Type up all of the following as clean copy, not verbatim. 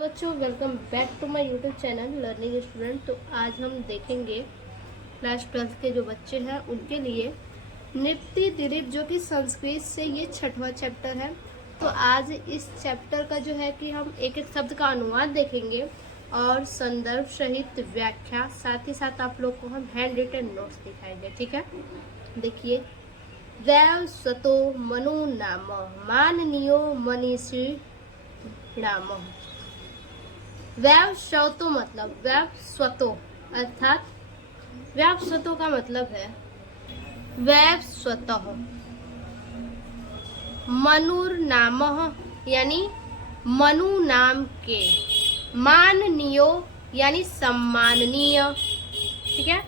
बच्चों, welcome back to my YouTube channel learning student. तो आज हम देखेंगे क्लास 12 के जो बच्चे हैं उनके लिए नृत्य दिलीप, जो कि संस्कृत से ये 6वां चैप्टर है। तो आज इस चैप्टर का जो है कि हम एक एक शब्द का अनुवाद देखेंगे और संदर्भ सहित व्याख्या, साथ ही साथ आप लोग को हम हैंड रिटन नोट्स दिखाएंगे। ठीक है, देखिए। वैव स्वतो मनु नाम माननीयो मनीषी नाम। वैव स्वतो मतलब वैव स्वतो अर्थात वैव स्वतो का मतलब है वैव स्वतः। मनुर नाम यानी मनु नाम के। माननीयो यानी सम्माननीय। ठीक है।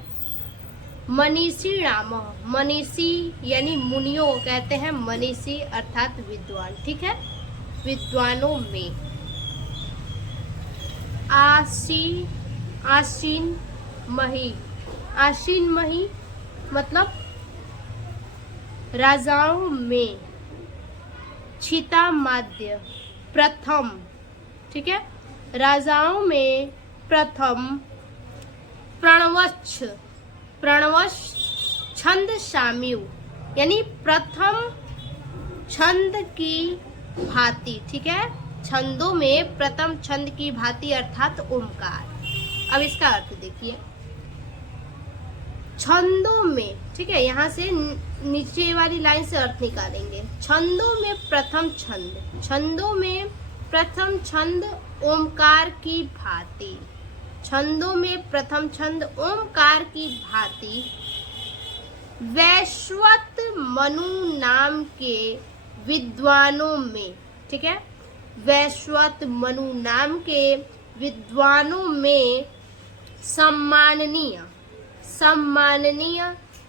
मनीषी नाम, मनीषी यानी मुनियों कहते हैं मनीषी अर्थात विद्वान। ठीक है, विद्वानों में। आसीन मही, आसीन मही मतलब राजाओं में। छिता माध्य प्रथम। ठीक है, राजाओं में प्रथम। प्रणवच्छ, प्रणवच्छ छंद शामिल यानी प्रथम छंद की भांति। ठीक है, छंदों में प्रथम छंद की भांति अर्थात ओमकार। अब इसका अर्थ देखिए। छंदों में, ठीक है, यहाँ से नीचे वाली लाइन से अर्थ निकालेंगे। छंदों में प्रथम छंद, छंदों में प्रथम छंद ओमकार की भांति। छंदों में प्रथम छंद ओमकार की भांति वैश्वत मनु नाम के विद्वानों में। ठीक है, वैश्वत मनु नाम के विद्वानों में सम्माननीय, सम्माननीय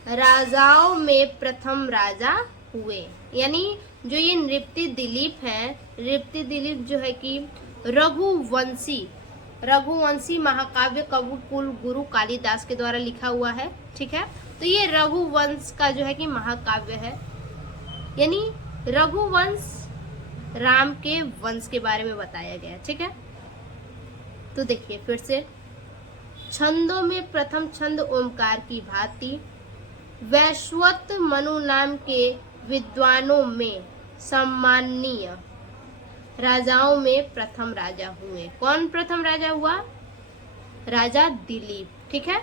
राजाओं में प्रथम राजा हुए। यानी जो ये नृत्य दिलीप है, नृत्य दिलीप जो है कि रघुवंशी, रघुवंशी महाकाव्य कवि कुल गुरु कालिदास के द्वारा लिखा हुआ है। ठीक है, तो ये रघुवंश का जो है कि महाकाव्य है। यानी रघुवंश राम के वंश के बारे में बताया गया। ठीक है, तो देखिए फिर से। छंदों में प्रथम छंद ओमकार की भांति वैश्वत मनु नाम के विद्वानों में सम्माननीय राजाओं में प्रथम राजा हुए। कौन प्रथम राजा हुआ? राजा दिलीप। ठीक है।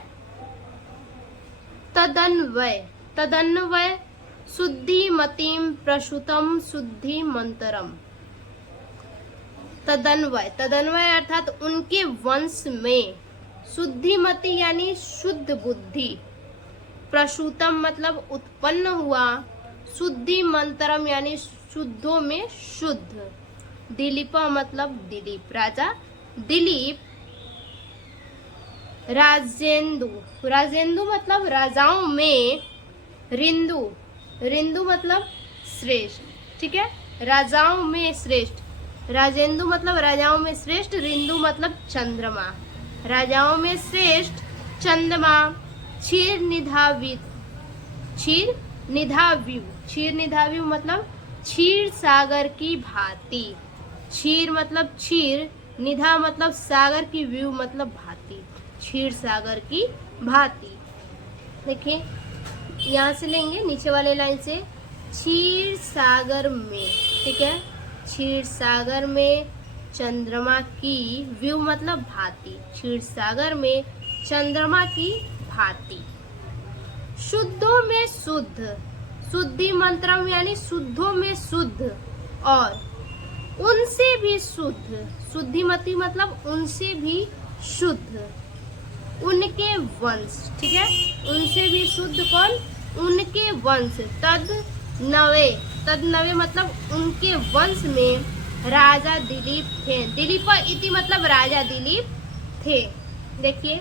तदन्वय, तदन्वय शुद्धिमतीम प्रसूतम शुद्धि मंतरम। तदन्वय, तदन्वय अर्थात उनके वंश में। शुद्धिमती यानी शुद्ध बुद्धि। प्रसूतम मतलब उत्पन्न हुआ। शुद्धि मंतरम यानी शुद्धों में शुद्ध। दिलीपा मतलब दिलीप, राजा दिलीप। राजेंदु, राजेंदु मतलब राजाओं में। रिंदु, रिंदु मतलब श्रेष्ठ। ठीक है, राजाओं में श्रेष्ठ। राजेंदु मतलब राजाओं में श्रेष्ठ। रिंदु मतलब चंद्रमा, राजाओं में श्रेष्ठ चंद्रमा। क्षीर निधावित, क्षीर निधाव्यू, क्षीर निधाव्यू मतलब क्षीर सागर की भांति। क्षीर मतलब क्षीर, निधा मतलब सागर की, व्यू मतलब भांति। क्षीर सागर की भांति। देखिए यहाँ से लेंगे नीचे वाले लाइन से। क्षीर सागर में, ठीक है, क्षीर सागर में चंद्रमा की, व्यू मतलब भांति। क्षीर सागर में चंद्रमा की भांति। शुद्धों में शुद्ध, शुद्धि मंत्रम यानी शुद्धों में शुद्ध और उनसे भी शुद्ध। शुद्धिमती मतलब उनसे भी शुद्ध। उनके वंश, ठीक है, उनसे भी शुद्ध कौन? उनके वंश। तद नवे, तद नवे मतलब उनके वंश में राजा दिलीप थे। दिलीप इति मतलब राजा दिलीप थे। देखिए,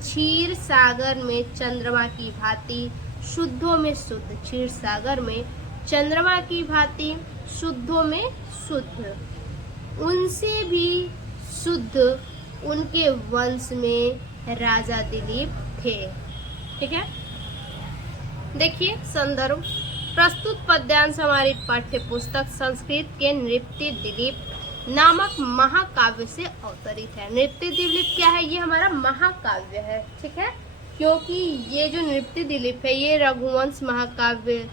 क्षीर सागर में चंद्रमा की भांति शुद्धों में शुद्ध। क्षीर सागर में चंद्रमा की भांति शुद्धों में शुद्ध। उनसे भी शुद्ध उनके वंश में राजा दिलीप थे। ठीक है, देखिए संदर्भ। प्रस्तुत पद्यांश हमारी पाठ्य पुस्तक संस्कृत के नृत्य दिलीप नामक महाकाव्य से अवतरित है। नृत्य दिलीप क्या है? ये हमारा महाकाव्य है, ठीक है, क्योंकि ये जो नृत्य दिलीप है ये रघुवंश महाकाव्य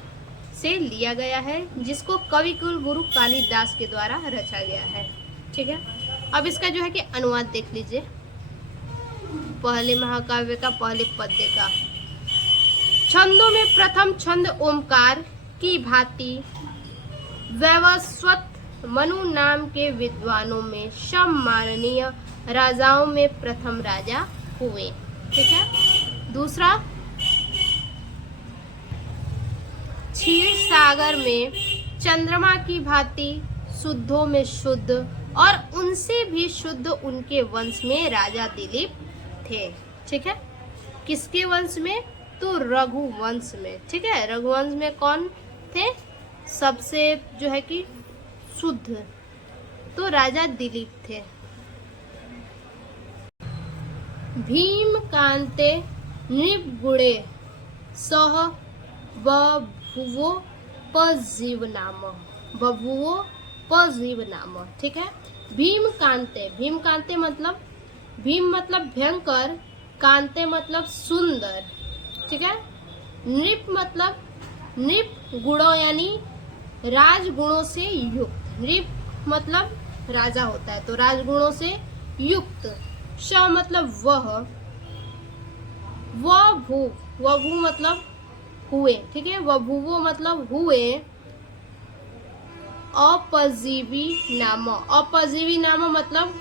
से लिया गया है, जिसको कवि कुल गुरु कालिदास के द्वारा रचा गया है, ठीक है। अब इसका जो है कि अनुवाद देख लीजिए, पहले महाकाव्य का, पहले पद्य का। छंदों में प्रथम छंद ओमकार की भांति वैवस्वत मनु नाम के विद्वानों में सम्माननीय राजाओं में प्रथम राजा हुए, ठीक है। दूसरा, क्षीर सागर में चंद्रमा की भांति शुद्धों में शुद्ध और उनसे भी शुद्ध उनके वंश में राजा दिलीप थे, ठीक है। किसके वंश में? तो रघुवंश में, ठीक है। रघुवंश में कौन थे? सबसे जो है कि शुद्ध, तो राजा दिलीप थे। भीम कांते नृपगुणे सह बभुवो पजीव नाम, ठीक है। भीम कांते मतलब, भीम मतलब भयंकर, कांते मतलब सुंदर, ठीक है। नृप मतलब नृप गुणों यानी राजगुणों से युक्त, नृप मतलब राजा होता है तो राजगुणों से युक्त। श मतलब वह भू मतलब हुए, ठीक है। वभुवो मतलब हुए। अपजीवी नाम मतलब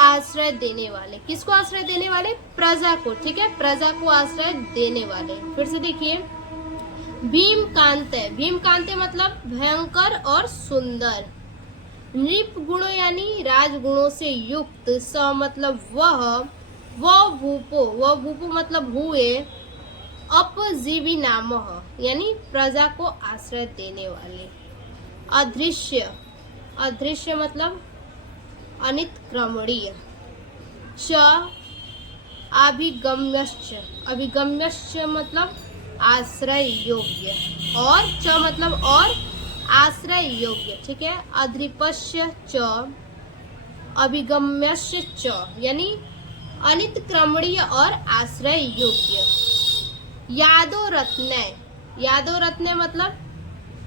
आश्रय देने वाले। किसको आश्रय देने वाले? प्रजा को, ठीक है, प्रजा को आश्रय देने वाले। फिर से देखिए, भीमकांते मतलब भयंकर और सुंदर। नृप गुणों यानी राजगुणों से युक्त। स मतलब वह भूपो मतलब हुए। अपजीवी नाम यानी प्रजा को आश्रय देने वाले। अदृश्य मतलब अनितक्रमणीय। च अभिगम्यश्च मतलब आश्रय योग्य। और च मतलब और आश्रय योग्य, ठीक है। अद्रिपस्य च अभिगम्यस्य च यानी अनितक्रमणीय और आश्रय योग्य। यादो रत्न मतलब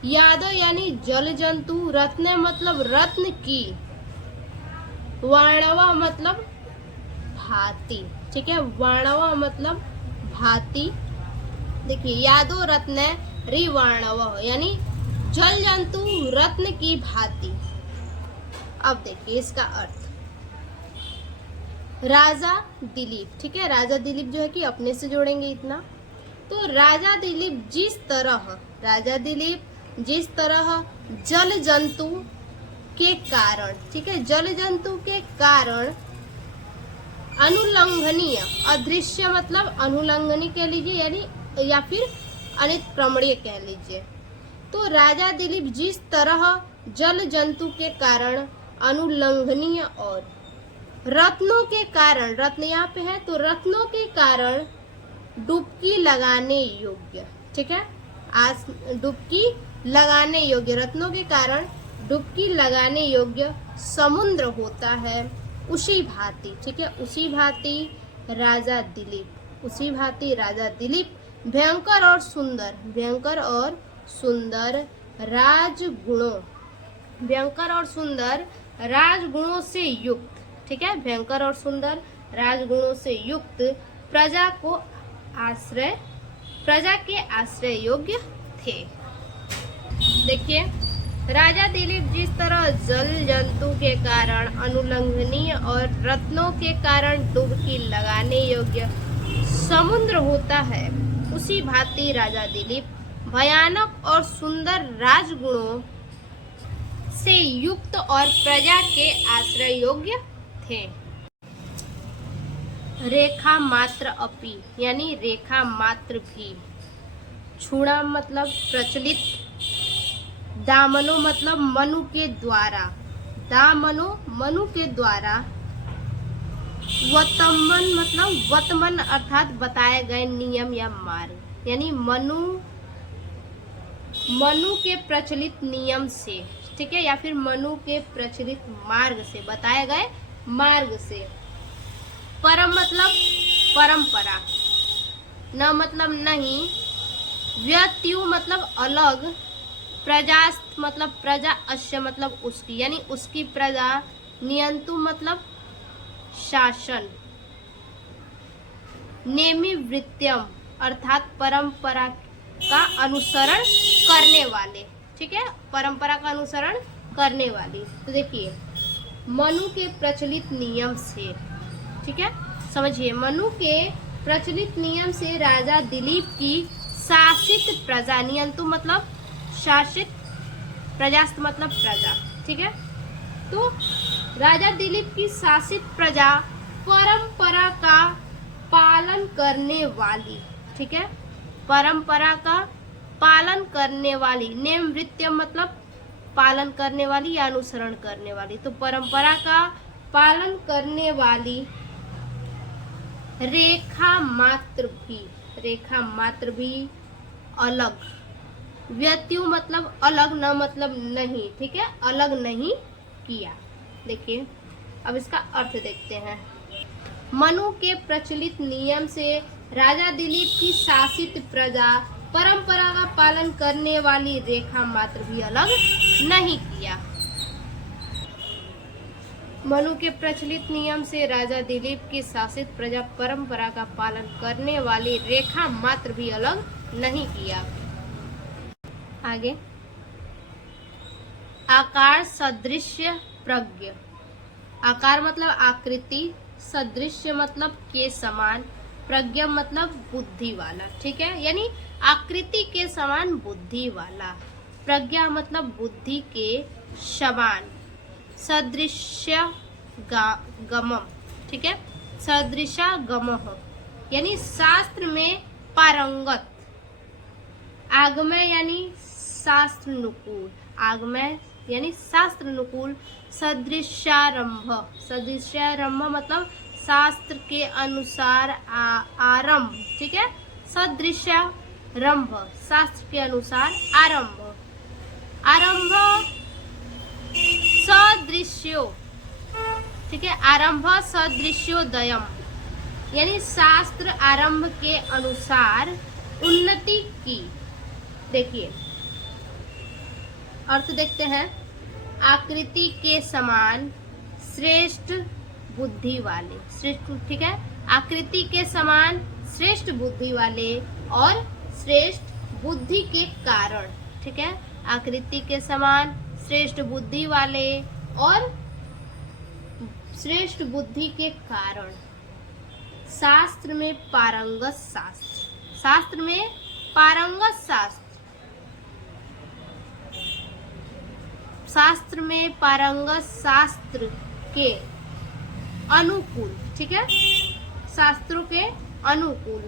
यादव यानी जल जंतु, रत्न मतलब रत्न की, वाणवा मतलब भांति, ठीक है। वाणवा मतलब भांति। देखिए, यादव रत्न रिवाणव यानी जल जंतु रत्न की भांति। अब देखिए इसका अर्थ। राजा दिलीप, ठीक है, राजा दिलीप जो है कि अपने से जोड़ेंगे इतना। तो राजा दिलीप जिस तरह जल जंतु के कारण, ठीक है, जल जंतु के कारण अनुल्लंघनीय, अदृश्य मतलब अनुल्लंघनीय कह लीजिए यानी, या फिर अनितक्रमणीय कह लीजिए। तो राजा दिलीप जिस तरह जल जंतु के कारण अनुल्लंघनीय और रत्नों के कारण, रत्न यहाँ पे है तो रत्नों के कारण डुबकी लगाने योग्य, ठीक है, डुबकी लगाने योग्य, रत्नों के कारण डुबकी लगाने योग्य समुद्र होता है, उसी भांति, ठीक है, उसी भांति राजा दिलीप भयंकर और सुंदर राजगुणों से युक्त, ठीक है, भयंकर और सुंदर राजगुणों से युक्त प्रजा के आश्रय योग्य थे। देखिए, राजा दिलीप जिस तरह जल जंतु के कारण अनुल्लंघनीय और रत्नों के कारण डुबकी लगाने योग्य समुद्र होता है, उसी भांति राजा दिलीप भयानक और सुंदर राजगुणों से युक्त और प्रजा के आश्रय योग्य थे। रेखा मात्र अपि यानी रेखा मात्र भी। छूणा मतलब प्रचलित। दामनो मतलब मनु के द्वारा। वतमन मतलब वतमन अर्थात बताए गए नियम या मार्ग, यानी मनु के प्रचलित नियम से, ठीक है, या फिर मनु के प्रचलित मार्ग से, बताए गए मार्ग से। परम मतलब परंपरा, न मतलब नहीं, व्यत्यु मतलब अलग, प्रजास्त मतलब प्रजा, अश्य मतलब उसकी यानी उसकी प्रजा, नियंतु मतलब शासन, नेमि वृत्यम अर्थात परंपरा का अनुसरण करने वाले, ठीक है, परंपरा का अनुसरण करने वाली। तो देखिए मनु के प्रचलित नियम से, ठीक है, समझिए, मनु के प्रचलित नियम से राजा दिलीप की शासित प्रजा, नियंतु मतलब शासित, प्रजास्त मतलब प्रजा, ठीक है, तो राजा दिलीप की शासित प्रजा परंपरा का पालन करने वाली, ठीक है, परंपरा का पालन करने वाली, नेम वृत्य मतलब पालन करने वाली या अनुसरण करने वाली, तो परंपरा का पालन करने वाली रेखा मात्र भी अलग, व्यत्यु मतलब अलग, न मतलब नहीं, ठीक है, अलग नहीं किया। देखिए अब इसका अर्थ देखते हैं। मनु के प्रचलित नियम से राजा दिलीप की शासित प्रजा परंपरा का पालन करने वाली रेखा मात्र भी अलग नहीं किया। मनु के प्रचलित नियम से राजा दिलीप की शासित प्रजा परंपरा का पालन करने वाली रेखा मात्र भी अलग नहीं किया। आगे, आकार सदृश्य प्रज्ञ, आकार मतलब आकृति, सदृश्य मतलब के समान, प्रज्ञ मतलब बुद्धि वाला, ठीक है, यानी आकृति के समान बुद्धि वाला, प्रज्ञा मतलब बुद्धि के समान, सदृश्य गमम, ठीक है, सदृशा गमः यानी शास्त्र में पारंगत, आगमय यानी शास्त्रानुकूल, आगमय यानी शास्त्रानुकूल, सदृशारंभ, सदृशारंभ मतलब शास्त्र के अनुसार आरंभ, ठीक है, सदृशारंभ शास्त्र के अनुसार आरंभ, आरंभ सदृश्यो, ठीक है, आरंभ सदृश्योदयम यानी शास्त्र आरंभ के अनुसार उन्नति की। देखिए अर्थ देखते हैं, आकृति के समान श्रेष्ठ बुद्धि वाले, श्रेष्ठ, ठीक है, आकृति के समान श्रेष्ठ बुद्धि वाले और श्रेष्ठ बुद्धि के कारण, ठीक है, आकृति के समान श्रेष्ठ बुद्धि वाले और श्रेष्ठ बुद्धि के कारण, शास्त्र में पारंगत शास्त्र, शास्त्र में पारंगत शास्त्र, शास्त्र में पारंगत शास्त्र के अनुकूल, ठीक है, शास्त्रों के अनुकूल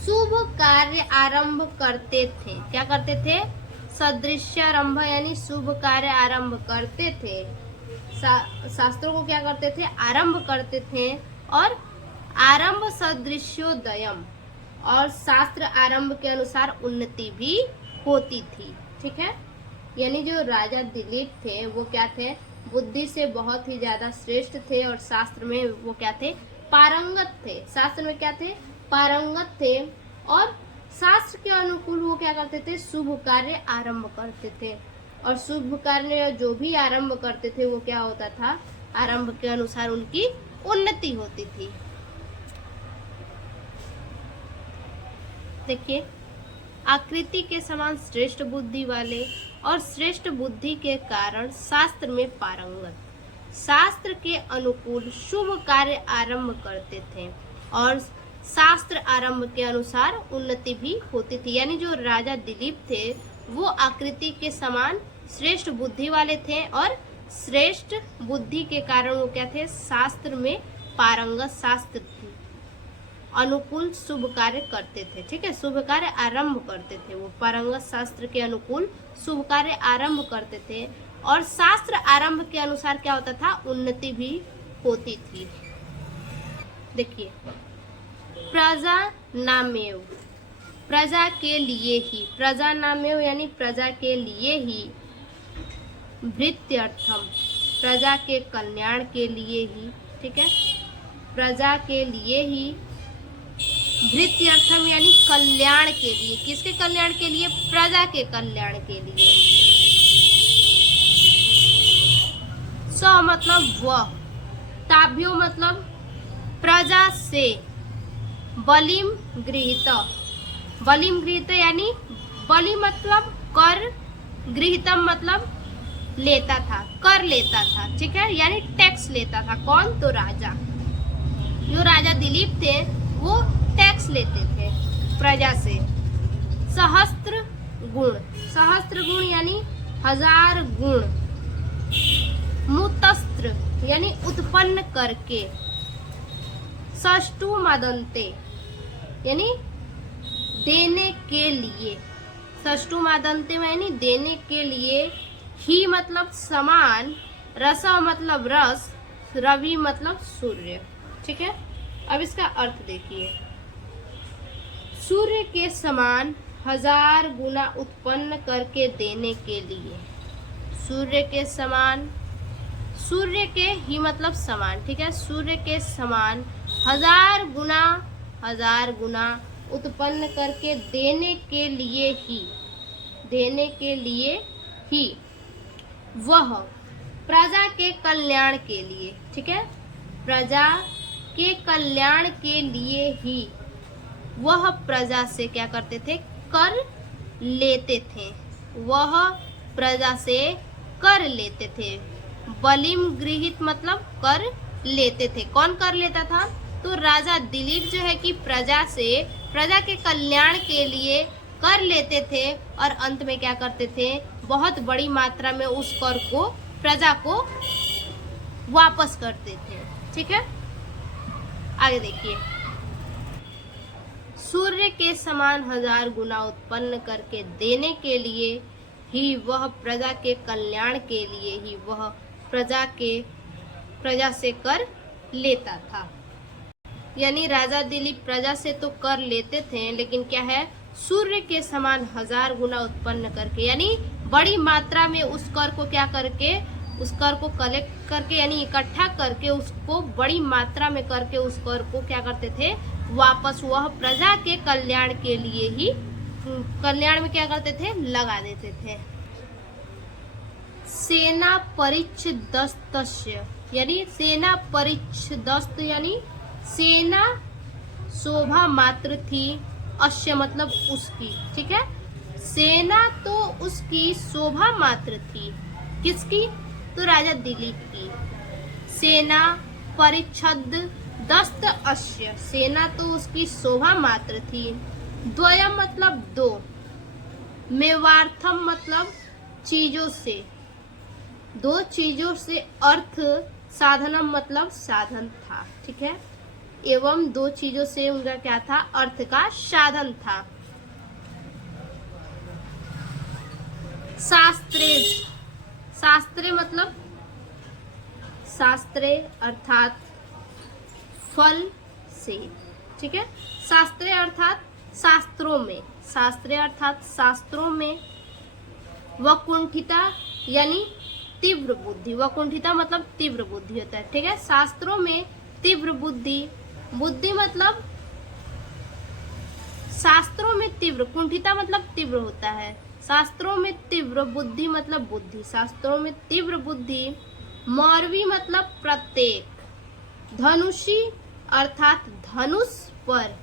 शुभ कार्य आरंभ करते थे। क्या करते थे? सदृश्यारंभ यानी शुभ कार्य आरंभ करते थे। शास्त्रों को क्या करते थे? आरंभ करते थे। और आरंभ सदृश्योदयम, और शास्त्र आरंभ के अनुसार उन्नति भी होती थी। ठीक है, यानी जो राजा दिलीप थे वो क्या थे? बुद्धि से बहुत ही ज्यादा श्रेष्ठ थे और शास्त्र में वो क्या थे? पारंगत थे। शास्त्र में क्या थे? पारंगत थे। और शास्त्र के अनुकूल वो क्या करते थे? शुभ कार्य आरंभ करते थे। और शुभ कार्य जो भी आरंभ करते थे वो क्या होता था? आरंभ के अनुसार उनकी उन्नति होती थी। देखिए, आकृति के समान श्रेष्ठ बुद्धि वाले और श्रेष्ठ बुद्धि के कारण शास्त्र में पारंगत, शास्त्र के अनुकूल शुभ कार्य आरंभ करते थे और शास्त्र आरंभ के अनुसार उन्नति भी होती थी। यानी जो राजा दिलीप थे वो आकृति के समान श्रेष्ठ बुद्धि वाले थे और श्रेष्ठ बुद्धि के कारण वो क्या थे? शास्त्र में पारंगत, शास्त्र अनुकूल शुभ कार्य करते थे। ठीक है, शुभ कार्य आरंभ करते थे। वो पारंगत शास्त्र के अनुकूल शुभ कार्य आरंभ करते थे और शास्त्र आरंभ के अनुसार क्या होता था? उन्नति भी होती थी। देखिए, प्रजा नामेव, प्रजा के लिए ही, प्रजा नामेव यानी प्रजा के लिए ही, भृत्यर्थम, प्रजा के कल्याण के लिए ही, ठीक है, प्रजा के लिए ही, भृत्यर्थम यानी कल्याण के लिए, किसके कल्याण के लिए, प्रजा के कल्याण के लिए। स मतलब वह, ताभ्यो मतलब प्रजा से, बलिम गृहीत, बलिम गृहीत यानी बलि मतलब कर, गृहीतम मतलब लेता था, कर लेता था, ठीक है, यानी टैक्स लेता था। कौन, तो राजा, जो राजा दिलीप थे वो टैक्स लेते थे प्रजा से। सहस्त्र गुण, सहस्त्र गुण यानी 1000 गुण। मुतस्त्र यानी उत्पन्न करके। षष्टु मादंते यानी देने के लिए, षष्टु मादंते यानी देने के लिए। ही मतलब समान, रस मतलब रस, रवि मतलब सूर्य, ठीक है। अब इसका अर्थ देखिए, सूर्य के समान 1000 गुना उत्पन्न करके देने के लिए, सूर्य के समान, सूर्य के ही मतलब समान, ठीक है, सूर्य के समान 1000 गुना, 1000 गुना उत्पन्न करके देने के लिए ही, देने के लिए ही, वह प्रजा के कल्याण के लिए, ठीक है, प्रजा के कल्याण के लिए ही वह प्रजा से क्या करते थे, कर लेते थे, वह प्रजा से कर लेते थे। बलिम गृहीत मतलब कर लेते थे, कौन कर लेता था, तो राजा दिलीप जो है कि प्रजा से, प्रजा के कल्याण के लिए कर लेते थे और अंत में क्या करते थे, बहुत बड़ी मात्रा में उस कर को प्रजा को वापस करते थे, ठीक है। आगे देखिए, सूर्य के समान 1000 गुना उत्पन्न करके देने के लिए ही वह प्रजा के कल्याण के लिए ही वह प्रजा से कर लेता था। यानी राजा दिलीप प्रजा से तो कर लेते थे, लेकिन क्या है, सूर्य के समान 1000 गुना उत्पन्न करके, यानी बड़ी मात्रा में उस कर को क्या करके, उस कर को कलेक्ट करके यानी इकट्ठा करके उसको बड़ी मात्रा में करके उस कर को क्या करते थे, वापस वह प्रजा के कल्याण के लिए ही, कल्याण में क्या करते थे, लगा देते थे। सेना परिच्छदस्तस्य यानी सेना परिच्छदस्त यानी सेना शोभा मात्र थी, अश्य मतलब उसकी, ठीक है, सेना तो उसकी शोभा मात्र थी, किसकी, तो राजा दिलीप की। सेना परिच्छद दस्त अश्य, सेना तो उसकी शोभा मात्र थी। द्वयम मतलब दो, मेवार्थम मतलब चीजों से, दो चीजों से, अर्थ साधनम मतलब साधन था, ठीक है, एवं दो चीजों से उनका क्या था, अर्थ का साधन था। शास्त्रे, शास्त्रे मतलब शास्त्रे अर्थात फल से, ठीक है, शास्त्रे अर्थात शास्त्रों में, शास्त्रे अर्थात शास्त्रों में। वकुंठिता यानी तीव्र बुद्धि, वकुंठिता मतलब तीव्र बुद्धि होता है, ठीक है, शास्त्रों में तीव्र बुद्धि, बुद्धि मतलब शास्त्रों में तीव्र, कुंठिता मतलब तीव्र होता है, शास्त्रों में तीव्र बुद्धि मतलब बुद्धि, शास्त्रों में तीव्र बुद्धि। मौरवी मतलब प्रत्येक, धनुषी अर्थात धनुष पर,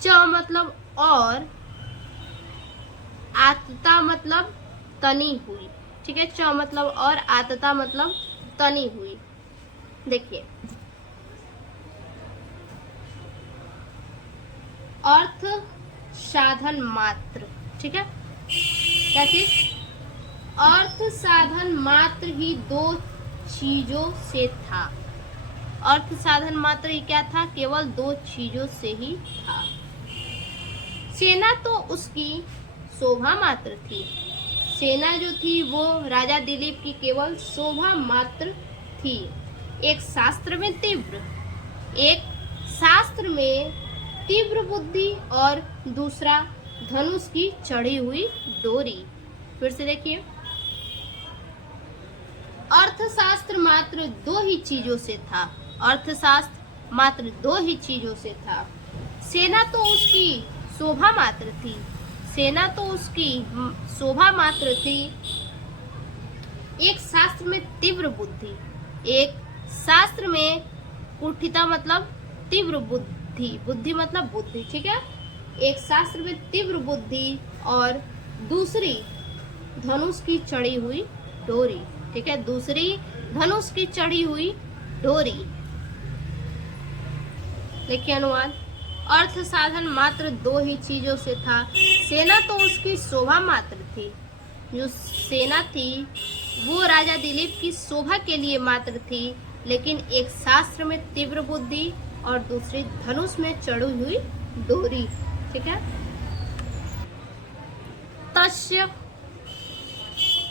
च मतलब और, आतता मतलब तनी हुई, ठीक है, च मतलब और, आतता मतलब तनी हुई। देखिए, अर्थ साधन मात्र, ठीक है, क्या चीज, अर्थ साधन मात्र ही दो चीजों से था, अर्थ साधन मात्र ही क्या था, केवल दो चीजों से ही था। सेना तो उसकी शोभा मात्र थी, सेना जो थी वो राजा दिलीप की केवल शोभा मात्र थी। एक शास्त्र में तीव्र, एक शास्त्र में तीव्र बुद्धि और दूसरा धनुष की चढ़ी हुई डोरी। फिर से देखिए, अर्थशास्त्र मात्र दो ही चीजों से था। अर्थशास्त्र मात्र दो ही चीजों से था। सेना तो उसकी शोभा मात्र थी। सेना तो उसकी शोभा मात्र थी। एक शास्त्र में तीव्र बुद्धि। एक शास्त्र में कुटिलता मतलब तीव्र बुद्धि। बुद्धि मतलब बुद्धि, ठीक है। एक शास्त्र में तीव्र बुद्धि और दूसरी धनुष की चढ़ी हुई डोरी, ठीक है। दूसरी धनुष की चढ़ी हुई डोरी। देखिए अनुवाद। अर्थ साधन मात्र दो ही चीजों से था। सेना तो उसकी शोभा मात्र थी। जो सेना थी वो राजा दिलीप की शोभा के लिए मात्र थी, लेकिन एक शास्त्र में तीव्र बुद्धि और दूसरी धनुष में चढ़ी हुई डोरी, ठीक है। तस्य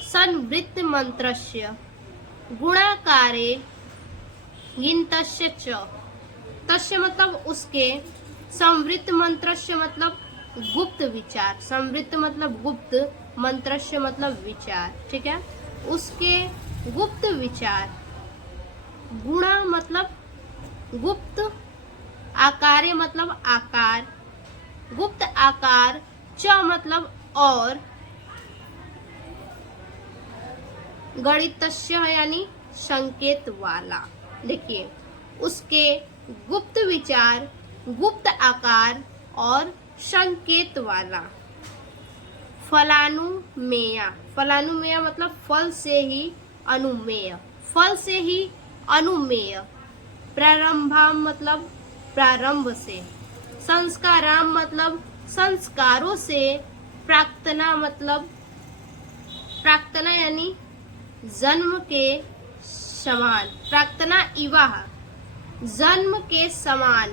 संवृत्त मंत्रस्य गुणाकारे गिनतस्य च। तस्य मतलब उसके, संवृत्त मंत्रस्य मतलब गुप्त विचार। संवृत्त मतलब गुप्त, मंत्रस्य मतलब विचार, ठीक है। उसके गुप्त विचार, गुणा मतलब गुप्त, आकारे मतलब आकार, गुप्त आकार, च मतलब और, गणितस्य यानी संकेत वाला। देखिए उसके गुप्त विचार, गुप्त आकार और संकेत वाला। फलानुमेय, फलानुमेय मतलब फल से ही अनुमेय, फल से ही अनुमेय। प्रारंभम मतलब प्रारंभ से। संस्काराम मतलब संस्कारों से। प्राक्तना मतलब, प्राक्तना यानी जन्म के समान। प्राक्तना इवाह, जन्म के समान,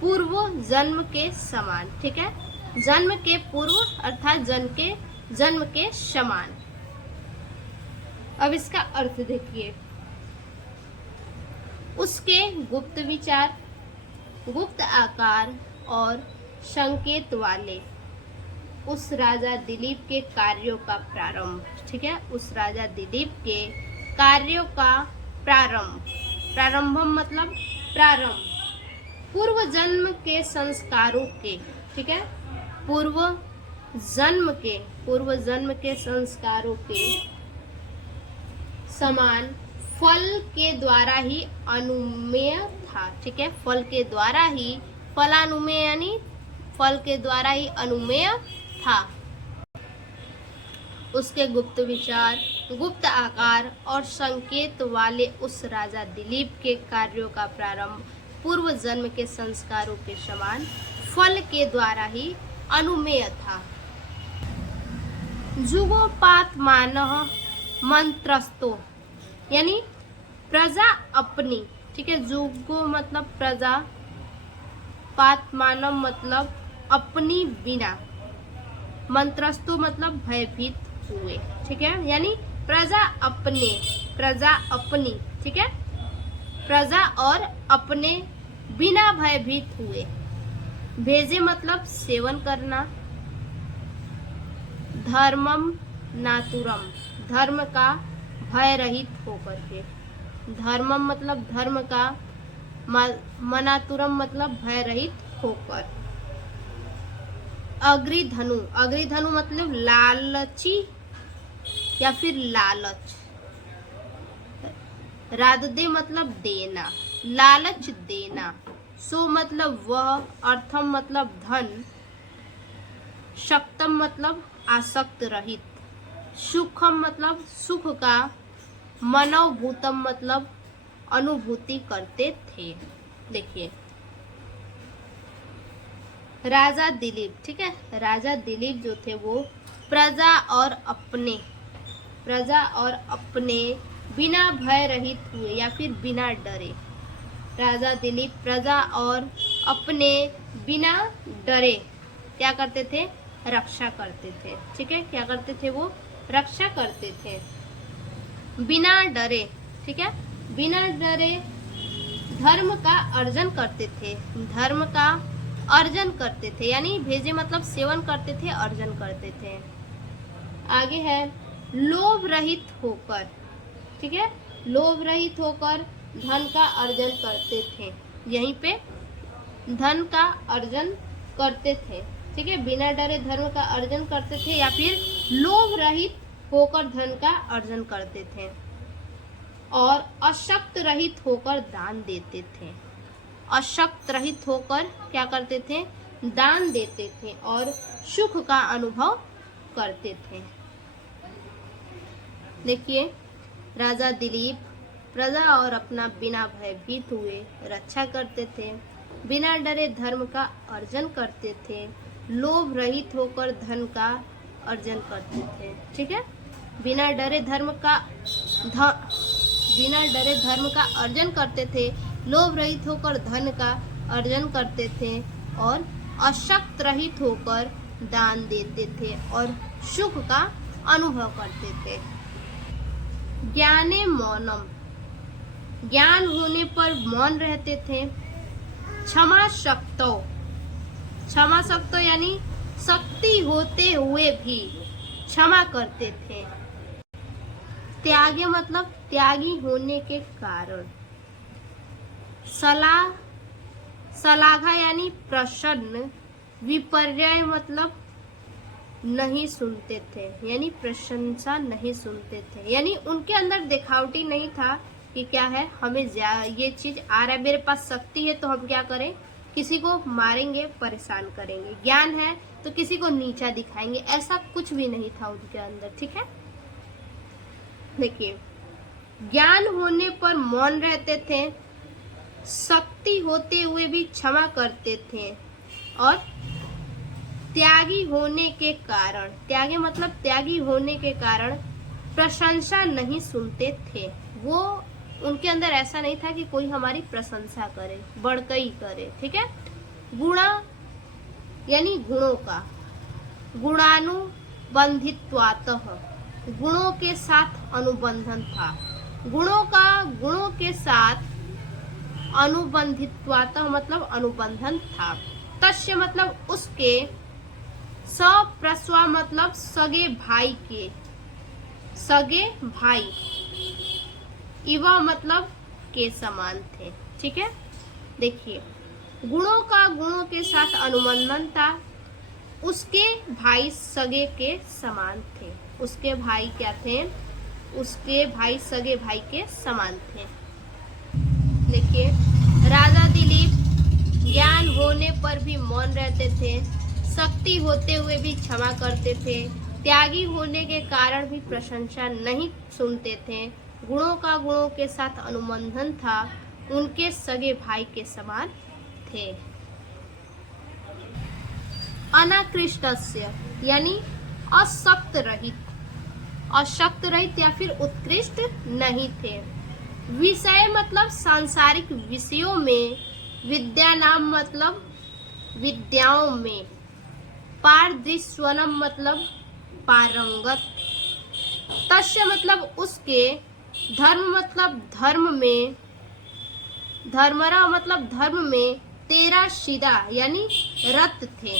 पूर्व जन्म के समान, ठीक है। जन्म के पूर्व अर्थात जन्म के समान। अब इसका अर्थ देखिए। उसके गुप्त विचार, गुप्त आकार और संकेत वाले उस राजा दिलीप के कार्यों का प्रारंभ, ठीक है। उस राजा दिलीप के कार्यों का प्रारंभ, प्रारंभम मतलब प्रारंभ, पूर्व जन्म के संस्कारों के, ठीक है। पूर्व जन्म के संस्कारों के समान फल के द्वारा ही अनुमेय था, ठीक है। फल के द्वारा ही, फलानुमेय यानी फल के द्वारा ही अनुमेय था। उसके गुप्त विचार, गुप्त आकार और संकेत वाले उस राजा दिलीप के कार्यों का प्रारंभ पूर्व जन्म के संस्कारों के समान फल के द्वारा ही अनुमेय था। जुगोपात मानः मंत्रस्तो यानी प्रजा अपनी, ठीक है। जुगो मतलब प्रजा, पातमानम मतलब अपनी बिना, मंत्रस्तु मतलब भयभीत हुए, ठीक है। यानी प्रजा अपने, प्रजा अपनी, ठीक है। प्रजा और अपने बिना भयभीत हुए। भेजे मतलब सेवन करना। धर्मम नातुरम, धर्म का भय रहित होकर के। धर्मम मतलब धर्म का, मनातुरम मतलब भय रहित होकर। अग्रिधनु, अग्रिधनु मतलब लालची या फिर लालच। राददे मतलब देना, लालच देना। सो मतलब वह, अर्थम मतलब धन, शक्तम मतलब आसक्त रहित, सुखम मतलब सुख का, मनोभूतम मतलब अनुभूति करते थे। देखिए राजा दिलीप, ठीक है। राजा दिलीप जो थे वो प्रजा और अपने बिना भय रहित हुए या फिर बिना डरे। राजा दिलीप प्रजा और अपने बिना डरे क्या करते थे? रक्षा करते थे, ठीक है। क्या करते थे वो? रक्षा करते थे बिना डरे, ठीक है। बिना डरे धर्म का अर्जन करते थे, धर्म का अर्जन करते थे, यानी भेजे मतलब सेवन करते थे, अर्जन करते थे। आगे है लोभ रहित होकर, ठीक है। लोभ रहित होकर धन का अर्जन करते थे। यहीं पे धन का अर्जन करते थे, ठीक है। बिना डरे धर्म का अर्जन करते थे या फिर लोभ रहित होकर धन का अर्जन करते थे और अशक्त रहित होकर दान देते थे। अशक्त रहित होकर क्या करते थे? दान देते थे और सुख का अनुभव करते थे। देखिए, राजा दिलीप प्रजा और अपना बिना भयभीत हुए रक्षा करते थे, बिना डरे धर्म का अर्जन करते थे, लोभ रहित होकर धन का अर्जन करते थे, ठीक है। बिना डरे धर्म का अर्जन करते थे, लोभ रहित होकर धन का अर्जन करते थे और अशक्त रहित होकर दान देते थे और सुख का अनुभव करते थे। ज्ञाने मौनम, ज्ञान होने पर मौन रहते थे। क्षमा शक्तो, क्षमा शक्तो यानी शक्ति होते हुए भी क्षमा करते थे। त्यागे मतलब त्यागी होने के कारण। सलाघा यानी प्रसन्न। विपर्यय मतलब नहीं सुनते थे, यानी प्रशंसा नहीं सुनते थे, यानी उनके अंदर दिखावटी नहीं था कि क्या है, हमें ये चीज आ रहा है, मेरे पास शक्ति है तो हम क्या करें, किसी को मारेंगे, परेशान करेंगे। ज्ञान है तो किसी को नीचा दिखाएंगे, ऐसा कुछ भी नहीं था उनके अंदर, ठीक है। देखिए, ज्ञान होने पर मौन रहते थे, शक्ति होते हुए भी क्षमा करते थे और त्यागी होने के कारण, त्यागी मतलब त्यागी होने के कारण प्रशंसा नहीं सुनते थे। वो उनके अंदर ऐसा नहीं था कि कोई हमारी प्रशंसा करे, बड़कई करे, ठीक है। गुणा यानी गुणों का, गुणानुबंधित्वातः गुणों के साथ अनुबंधन था। गुणों के साथ अनुबंधित्वातः मतलब अनुबंधन था। तस्य मतलब उसके, सप्रस्वा मतलब सगे भाई के, सगे भाई, इवा मतलब के समान थे, ठीक है। देखिए, गुणों का गुणों के साथ अनुबंधन था, उसके भाई सगे के समान थे। उसके भाई क्या थे? उसके भाई सगे भाई के समान थे। देखिए, राजा दिलीप ज्ञान होने पर भी मौन रहते थे, शक्ति होते हुए भी क्षमा करते थे, त्यागी होने के कारण भी प्रशंसा नहीं सुनते थे, गुणों का गुणों के साथ अनुबंधन था, उनके सगे भाई के समान थे। अनाकृष्टस्य यानी अशक्त रहित, अशक्त रहित या फिर उत्कृष्ट नहीं थे। विषय मतलब सांसारिक विषयों में, विद्या नाम मतलब विद्याओं में, पारदृश्वनम मतलब पारंगत, तस्य मतलब उसके, धर्म मतलब धर्म में, धर्मरा मतलब धर्म में, तेरा शिदा यानी रत थे,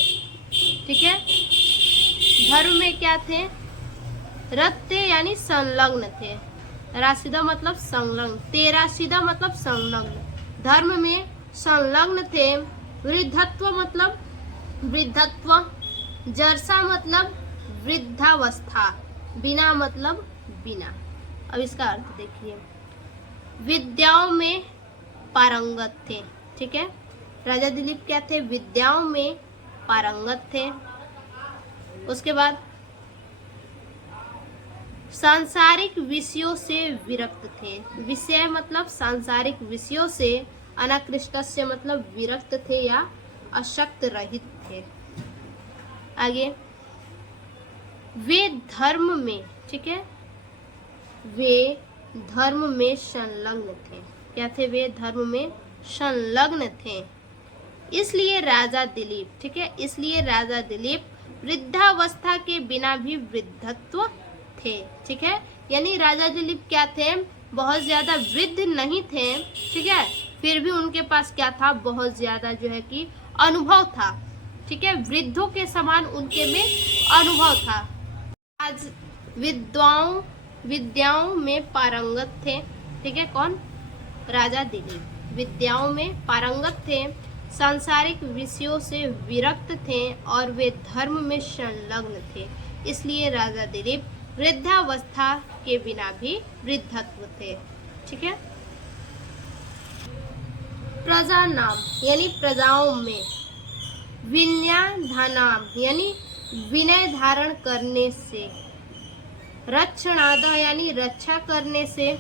ठीक है। धर्म में क्या थे? रत थे यानी संलग्न थे। राशिदा मतलब संलग्न, तेरा शिदा मतलब संलग्न, धर्म में संलग्न थे। वृद्धत्व मतलब वृद्धत्व, जरसा मतलब वृद्धावस्था, बिना मतलब बिना। अब इसका अर्थ देखिए, विद्याओं में पारंगत थे, ठीक है। राजा दिलीप क्या थे? विद्याओं में पारंगत थे। उसके बाद सांसारिक विषयों से विरक्त थे। विषय मतलब सांसारिक विषयों से, अनाकृष्टस्य मतलब विरक्त थे या अशक्त रहित थे। आगे, वे धर्म में, ठीक है, वे धर्म में संलग्न थे। क्या थे? वे धर्म में संलग्न थे। इसलिए राजा दिलीप, ठीक है, इसलिए राजा दिलीप वृद्धावस्था के बिना भी वृद्धत्व थे, ठीक है। यानी राजा दिलीप क्या थे? बहुत ज्यादा वृद्ध नहीं थे, ठीक है, फिर भी उनके पास क्या था? बहुत ज्यादा जो है कि अनुभव था, ठीक है। वृद्धों के समान उनके में अनुभव था। आज विद्याओं में पारंगत थे, ठीक है, कौन? राजा दिलीप। विद्याओं में पारंगत थे, सांसारिक विषयों से विरक्त थे और वे धर्म में संलग्न थे, इसलिए राजा दिलीप वृद्धावस्था के बिना भी वृद्धत्व थे। ठीक है। प्रजा नाम यानी प्रजाओं में, विनयाधानाम यानी विनय धारण करने से, रक्षणाद यानी रक्षा करने से,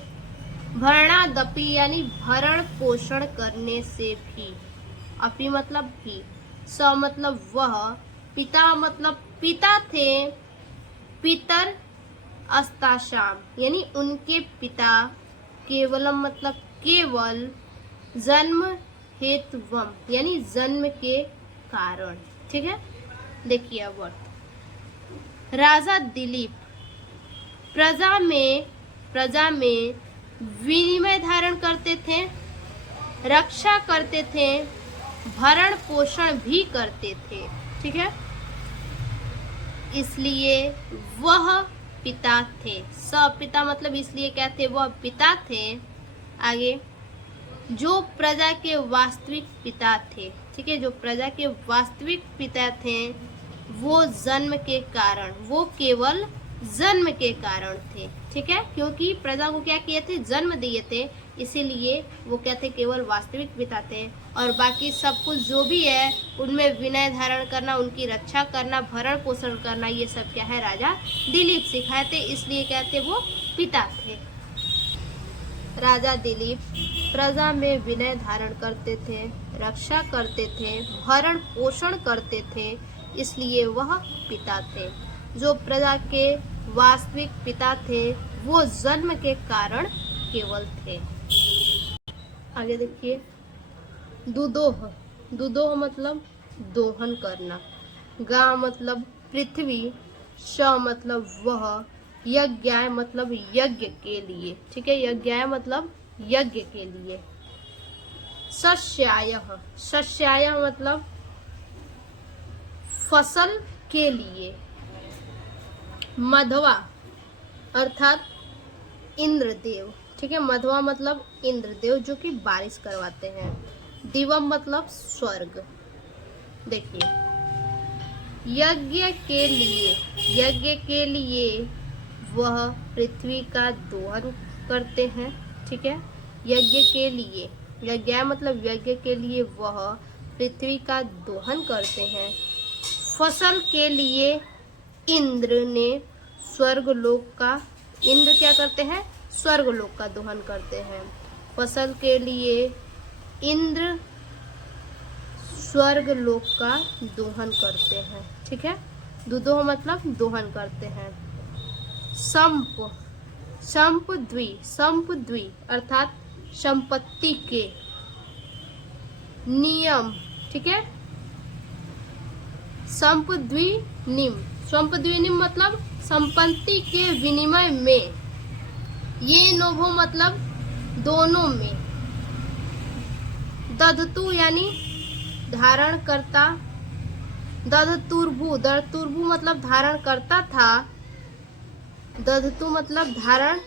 भरणादपि यानी भरण पोषण करने से भी, अपि मतलब भी, स मतलब वह, पिता मतलब पिता थे, पितर अस्ताशाम यानी उनके पिता, केवलम मतलब केवल, जन्म हेतुवम यानी जन्म के कारण। ठीक है, देखिए अब वर्ड। राजा दिलीप प्रजा में विनिमय धारण करते थे, रक्षा करते थे, भरण पोषण भी करते थे। ठीक है, इसलिए वह पिता थे। पिता मतलब इसलिए क्या थे? वह पिता थे। आगे, जो प्रजा के वास्तविक पिता थे। ठीक है, जो प्रजा के वास्तविक पिता थे वो जन्म के कारण, वो केवल जन्म के कारण थे। ठीक है, क्योंकि प्रजा को क्या किए थे? जन्म दिए थे, इसीलिए वो क्या थे? केवल वास्तविक पिता थे। और बाकी सब कुछ जो भी है उनमें विनय धारण करना, उनकी रक्षा करना, भरण पोषण करना, ये सब क्या है? राजा दिलीप सिखाए थे, इसलिए कहते वो पिता थे। राजा दिलीप प्रजा में विनय धारण करते थे, रक्षा करते थे, भरण पोषण करते थे, इसलिए वह पिता थे। जो प्रजा के वास्तविक पिता थे वो जन्म के कारण केवल थे। आगे देखिए, दुदोह। दुदोह मतलब दोहन करना, गा मतलब पृथ्वी, श मतलब वह, यज्ञाय मतलब यज्ञ के लिए। ठीक है, यज्ञाय मतलब यज्ञ के लिए। शस्यायः, शस्यायः मतलब फसल के लिए। मधवा अर्थात इंद्रदेव। ठीक है, मधवा मतलब इंद्रदेव जो कि बारिश करवाते हैं। दिवम मतलब स्वर्ग। देखिए, यज्ञ के लिए, यज्ञ के लिए वह पृथ्वी का दोहन करते हैं। ठीक है, यज्ञ के लिए, यज्ञ मतलब यज्ञ के लिए वह पृथ्वी का दोहन करते हैं। फसल के लिए इंद्र ने स्वर्गलोक का, इंद्र क्या करते हैं? स्वर्गलोक का दोहन करते हैं। फसल के लिए इंद्र स्वर्गलोक का दोहन करते हैं। ठीक है, दुदोह मतलब दोहन करते हैं। संप, संप द्वि अर्थात संपत्ति के नियम। ठीक है, संप द्विनिम, संप द्विनिम मतलब संपत्ति के विनिमय में, ये नोभो मतलब दोनों में, दधतु यानी धारण करता, दधतुर्भु, दधतुर्भु मतलब धारण करता था, दधतु मतलब धारण,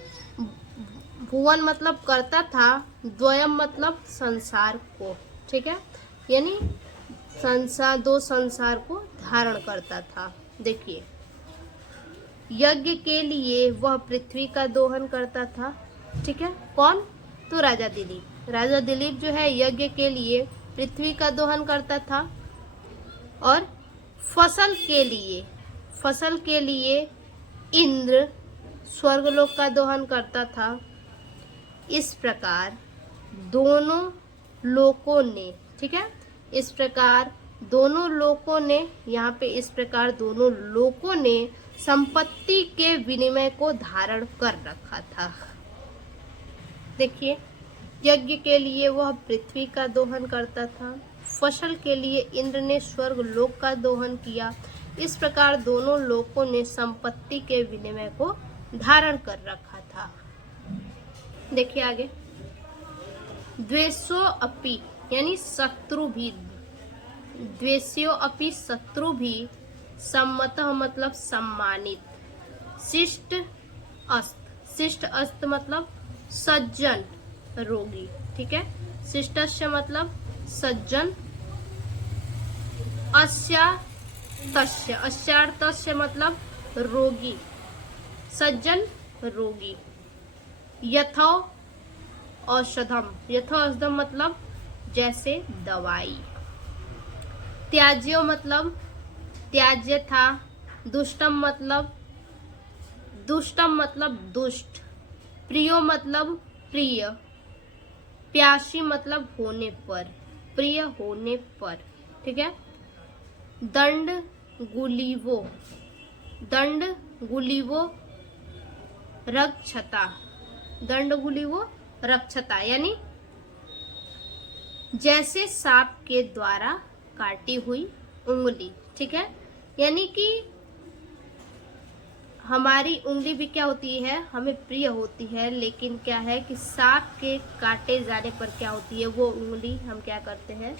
भुवन मतलब करता था, द्वयम मतलब संसार को। ठीक है, यानी संसार, दो संसार को धारण करता था। देखिए, यज्ञ के लिए वह पृथ्वी का दोहन करता था। ठीक है, कौन? तो राजा दिलीप। राजा दिलीप जो है यज्ञ के लिए पृथ्वी का दोहन करता था। और फसल के लिए, फसल के लिए इंद्र स्वर्गलोक का दोहन करता था। इस प्रकार दोनों लोकों ने, ठीक है, इस प्रकार दोनों लोकों ने, यहाँ पे इस प्रकार दोनों लोकों ने संपत्ति के विनिमय को धारण कर रखा था। देखिए, यज्ञ के लिए वह पृथ्वी का दोहन करता था, फसल के लिए इंद्र ने स्वर्ग लोक का दोहन किया। इस प्रकार दोनों लोकों ने संपत्ति के विनिमय को धारण कर रखा था। देखिए आगे, द्वेषो अपि यानी शत्रु भी, द्वेष्यो अपि शत्रु भी, सम्मतः मतलब सम्मानित, शिष्ट अस्त, शिष्ट अस्त मतलब सज्जन, रोगी, ठीक है। शिष्टस्य मतलब सज्जन, अस्यार्तस्य, अस्यार्तस्य मतलब रोगी, सज्जन रोगी। यथो औषधम, यथो औषधम मतलब जैसे दवाई। त्याज्यो मतलब त्याज्य था। दुष्टम मतलब दुष्ट। प्रियो मतलब प्रिय। प्यासी मतलब होने पर, प्रिय होने पर, ठीक है। दंड गुलीवो, दंड गुलीवो रक्षता, दंड गुलीवो रक्षता यानी जैसे सांप के द्वारा काटी हुई उंगली, ठीक है। यानी कि हमारी उंगली भी क्या होती है, हमें प्रिय होती है, लेकिन क्या है कि सांप के काटे जाने पर क्या होती है, वो उंगली हम क्या करते हैं,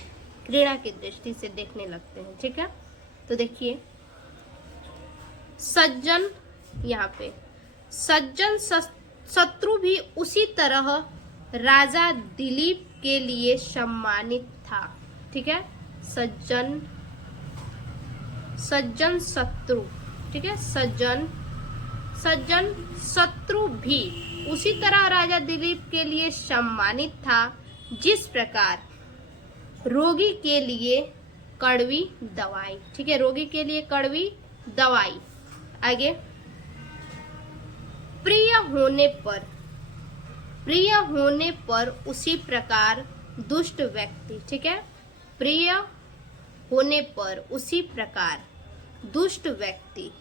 घृणा की दृष्टि से देखने लगते हैं, ठीक है। तो देखिए सज्जन, यहाँ पे सज्जन शत्रु भी उसी तरह राजा दिलीप के लिए सम्मानित था, ठीक है। सज्जन, सज्जन शत्रु, ठीक है। सज्जन, सज्जन शत्रु भी उसी तरह राजा दिलीप के लिए सम्मानित था, जिस प्रकार रोगी के लिए कड़वी दवाई, ठीक है। रोगी के लिए कड़वी दवाई। आगे प्रिय होने पर, प्रिय होने पर उसी प्रकार दुष्ट व्यक्ति, ठीक है। प्रिय होने पर उसी प्रकार दुष्ट व्यक्ति,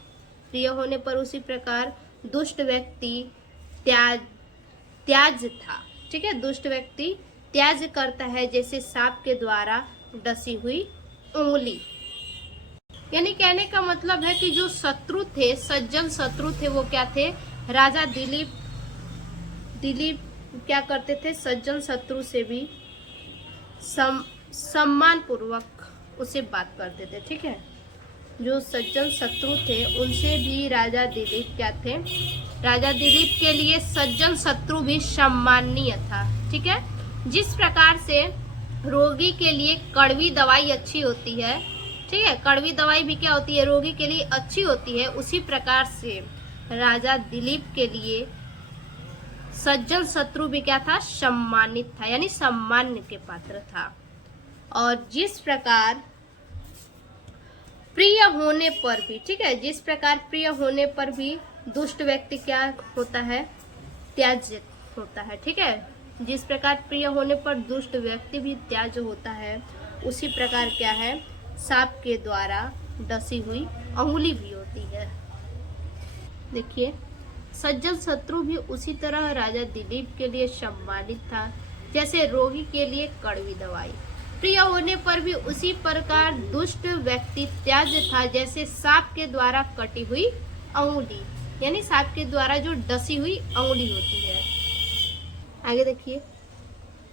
प्रिय होने पर उसी प्रकार दुष्ट व्यक्ति त्याज था, ठीक है। दुष्ट व्यक्ति त्याज करता है जैसे सांप के द्वारा डसी हुई उंगली। यानी कहने का मतलब है कि जो शत्रु थे, सज्जन शत्रु थे, वो क्या थे, राजा दिलीप क्या करते थे, सज्जन शत्रु से भी सम्मान पूर्वक उसे बात करते थे, ठीक है। जो सज्जन शत्रु थे उनसे भी राजा दिलीप क्या थे, राजा दिलीप के लिए सज्जन शत्रु भी सम्माननीय था, ठीक है। जिस प्रकार से रोगी के लिए कड़वी दवाई अच्छी होती है, ठीक है, कड़वी दवाई भी क्या होती है, रोगी के लिए अच्छी होती है, उसी प्रकार से राजा दिलीप के लिए सज्जन शत्रु भी क्या था, सम्मानित था, यानी सम्मान के पात्र था। और जिस प्रकार प्रिय होने पर भी, ठीक है, जिस प्रकार प्रिय होने पर भी दुष्ट व्यक्ति क्या होता है, त्याज्य होता है, ठीक है। जिस प्रकार प्रिय होने पर दुष्ट व्यक्ति भी त्याज्य होता है, उसी प्रकार क्या है, सांप के द्वारा डसी हुई अंगुली भी होती है। देखिए सज्जन शत्रु भी उसी तरह राजा दिलीप के लिए सम्मानित था, जैसे रोगी के लिए कड़वी दवाई। प्रिय होने पर भी उसी प्रकार दुष्ट व्यक्ति त्याज्य था, जैसे सांप के द्वारा कटी हुई अंगुली, यानी सांप के द्वारा जो डसी हुई अंगुली होती है। आगे देखिए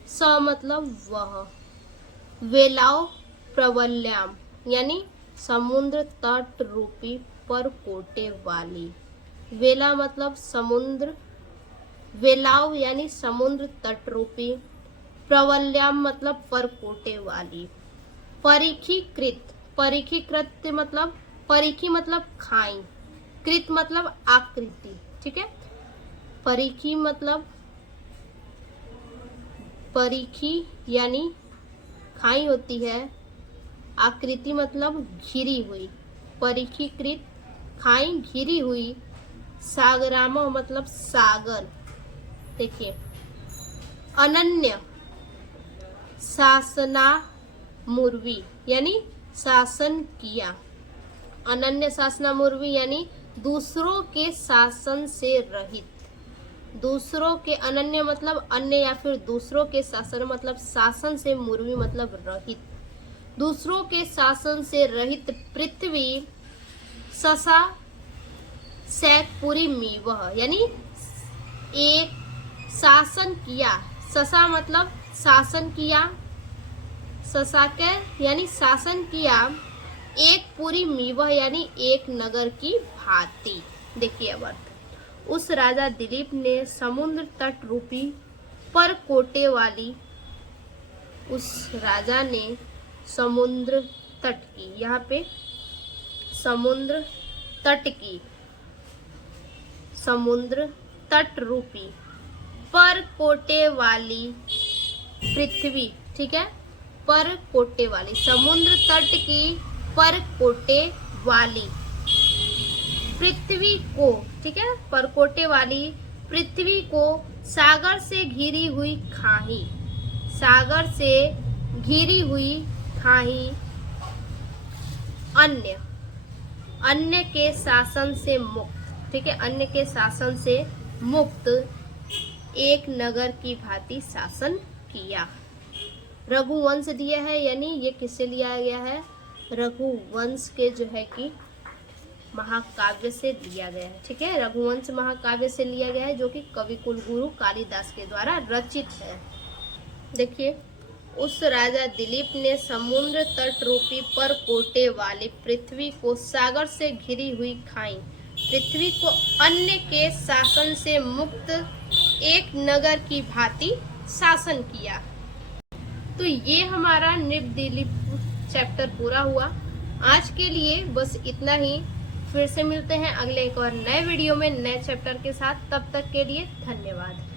स मतलब वह, वेलाओ प्रबल्याम यानी समुद्र तट रूपी पर कोटे वाली। वेला मतलब समुद्र, वेलाव यानी समुद्र तट रूपी, प्रवल्याम मतलब परकोटे वाली। परीखीकृत, परीखीकृत मतलब, परीखी मतलब खाई, कृत मतलब आकृति, ठीक है। परीखी मतलब, परीखी यानी खाई होती है, आकृति मतलब घिरी हुई, परीखीकृत खाई घिरी हुई। सागराम मतलब सागर। देखिए अनन्य शासना मुर्वी यानी शासन किया, अनन्य शासना मुर्वी यानी दूसरों के शासन से रहित, दूसरों के, अनन्य मतलब अन्य या फिर दूसरों के शासन मतलब शासन से, मुर्वी मतलब रहित, दूसरों के शासन से रहित पृथ्वी ससा सैकपुरी मीवह यानी एक शासन किया, ससा मतलब शासन किया, ससा के यानी शासन किया, एक पूरी मीवह यानी एक नगर की भांति। देखिए अब अर्थ, उस राजा दिलीप ने समुद्र तट रूपी परकोटे वाली, उस राजा ने समुद्र तट की, यहाँ पे समुद्र तट की, समुद्र तट रूपी परकोटे वाली पृथ्वी, ठीक है, परकोटे वाली, समुद्र तट की परकोटे वाली पृथ्वी को, ठीक है, परकोटे वाली पृथ्वी को सागर से घिरी हुई खाई, सागर से घिरी हुई खाई अन्य, अन्य के शासन से मुक्त, ठीक है, अन्य के शासन से मुक्त एक नगर की भांति शासन किया। रघुवंश दिया है, यानी ये किससे लिया गया है, रघुवंश के जो है कि महाकाव्य से लिया गया है, ठीक है, रघुवंश महाकाव्य से लिया गया है, जो कि कवि कुलगुरु कालिदास के द्वारा रचित है। देखिए, उस राजा दिलीप ने समुद्र तट रूपी परकोटे वाली पृथ्वी को सागर से घिरी हुई खाई, पृथ्वी को अन्य के शासन से मुक्त एक नगर की भांति शासन किया। तो ये हमारा नृप दिलीप चैप्टर पूरा हुआ। आज के लिए बस इतना ही। फिर से मिलते हैं अगले एक और नए वीडियो में नए चैप्टर के साथ। तब तक के लिए धन्यवाद।